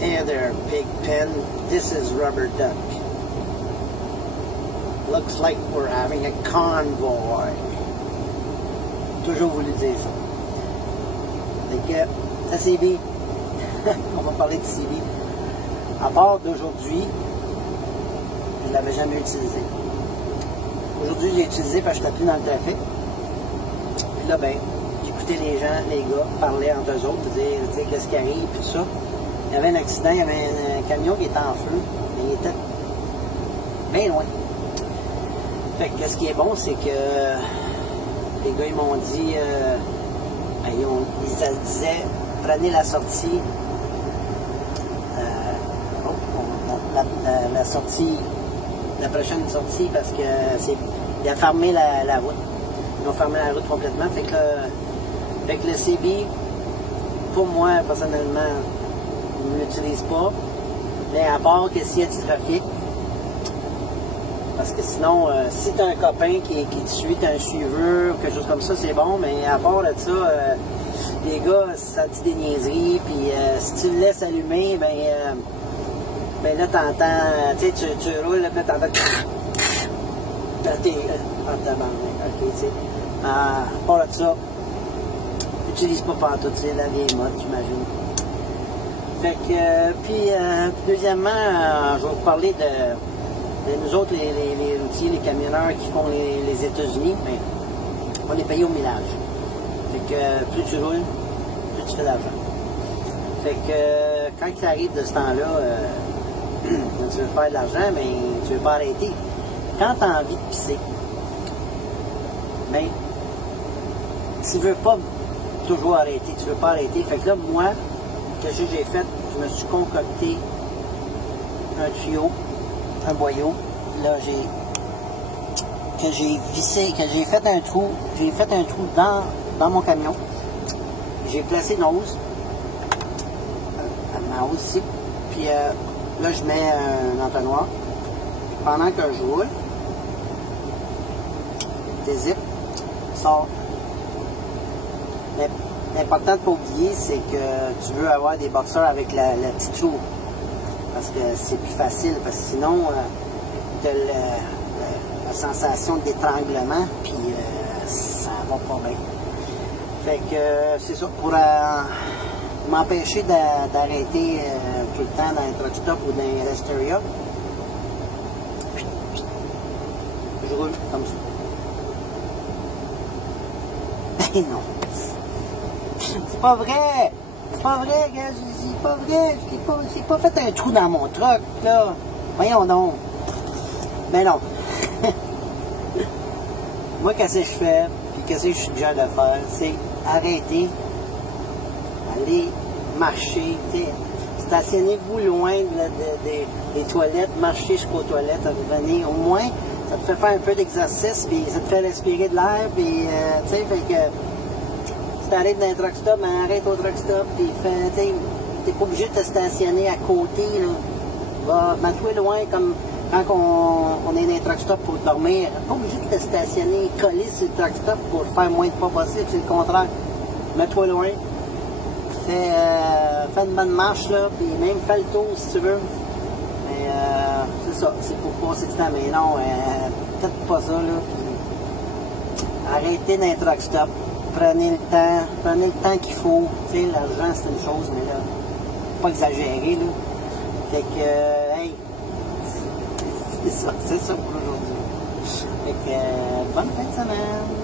Hey there, pig pen. This is Rubber Duck. Looks like we're having a convoy. Toujours voulu dire ça. Fait que, ça CB. On va parler de CB. À part d'aujourd'hui, je ne l'avais jamais utilisé. Aujourd'hui, j'ai utilisé parce que je n'étais plus dans le trafic. Puis là, ben, j'écoutais les gens, les gars, parler entre eux autres, dire, tu sais, qu'est-ce qui arrive, puis tout ça. Il y avait un accident, il y avait un camion qui était en feu, mais il était bien loin. Fait que ce qui est bon, c'est que les gars, ils m'ont dit, ben, ils disaient, prenez la sortie, la sortie, la prochaine sortie, parce que il a fermé la route. Ils ont fermé la route complètement. Fait que le CB, pour moi, personnellement, je ne l'utilise pas. Mais à part que s'il y a du trafic, parce que sinon, si tu as un copain qui te suit, tu as un suiveur, quelque chose comme ça, c'est bon, mais à part de ça, les gars, ça dit des niaiseries, puis si tu le laisses allumer, ben là, t'entends, tu sais, tu roules, là, t'entends, ok, tu sais, à part de ça, n'utilise pas partout, c'est la vieille mode, j'imagine. Fait que, puis deuxièmement, je vais vous parler de nous autres, les routiers, les camionneurs qui font les États-Unis, ben, on est payé au millage. Fait que plus tu roules, plus tu fais d'argent. Fait que quand tu arrives de ce temps-là, tu veux faire de l'argent, mais tu veux pas arrêter. Quand tu as envie de pisser, ben, tu veux pas toujours arrêter, tu veux pas arrêter. Fait que là, moi, que j'ai fait, je me suis concocté un tuyau, un boyau. Là, j'ai vissé, que j'ai fait un trou dans mon camion. J'ai placé une hausse, ma hausse ici, puis là, je mets un entonnoir. Pendant que je roule, dézippe, sort. L'important de ne pas oublier, c'est que tu veux avoir des boxeurs avec la petite trou. Parce que c'est plus facile, parce que sinon, tu as la sensation d'étranglement, puis ça va pas bien. Fait que c'est ça, pour m'empêcher d'arrêter tout le temps dans un truck stop ou dans un Resteria, je roule comme ça. Ben non! C'est pas vrai! C'est pas vrai, gars! C'est pas vrai! J'ai pas fait un trou dans mon truck, là! Voyons donc! Ben non! Moi, qu'est-ce que je fais, puis qu'est-ce que je suggère de faire, c'est arrêter, aller marcher, stationnez-vous loin des toilettes, marcher jusqu'aux toilettes, revenir. Au moins, ça te fait faire un peu d'exercice, puis ça te fait respirer de l'air, puis, tu sais, fait que si t'arrêtes dans un truck stop, ben arrête au truck stop, puis t'es pas obligé de te stationner à côté, là. Mets-toi loin, comme quand on est dans un truck stop pour dormir, pas obligé de te stationner collé sur le truck stop pour faire moins de pas possible, c'est le contraire. Mets-toi loin, fais une bonne marche, là, puis même fais le tour si tu veux. Mais c'est ça, c'est pour passer du temps, mais non, peut-être pas ça, là, puis arrêtez dans un truck stop, prenez le temps qu'il faut. Tu sais, l'argent c'est une chose, mais là, pas exagérer, là. Fait que, hey, c'est ça pour aujourd'hui. Fait que, bonne fin de semaine!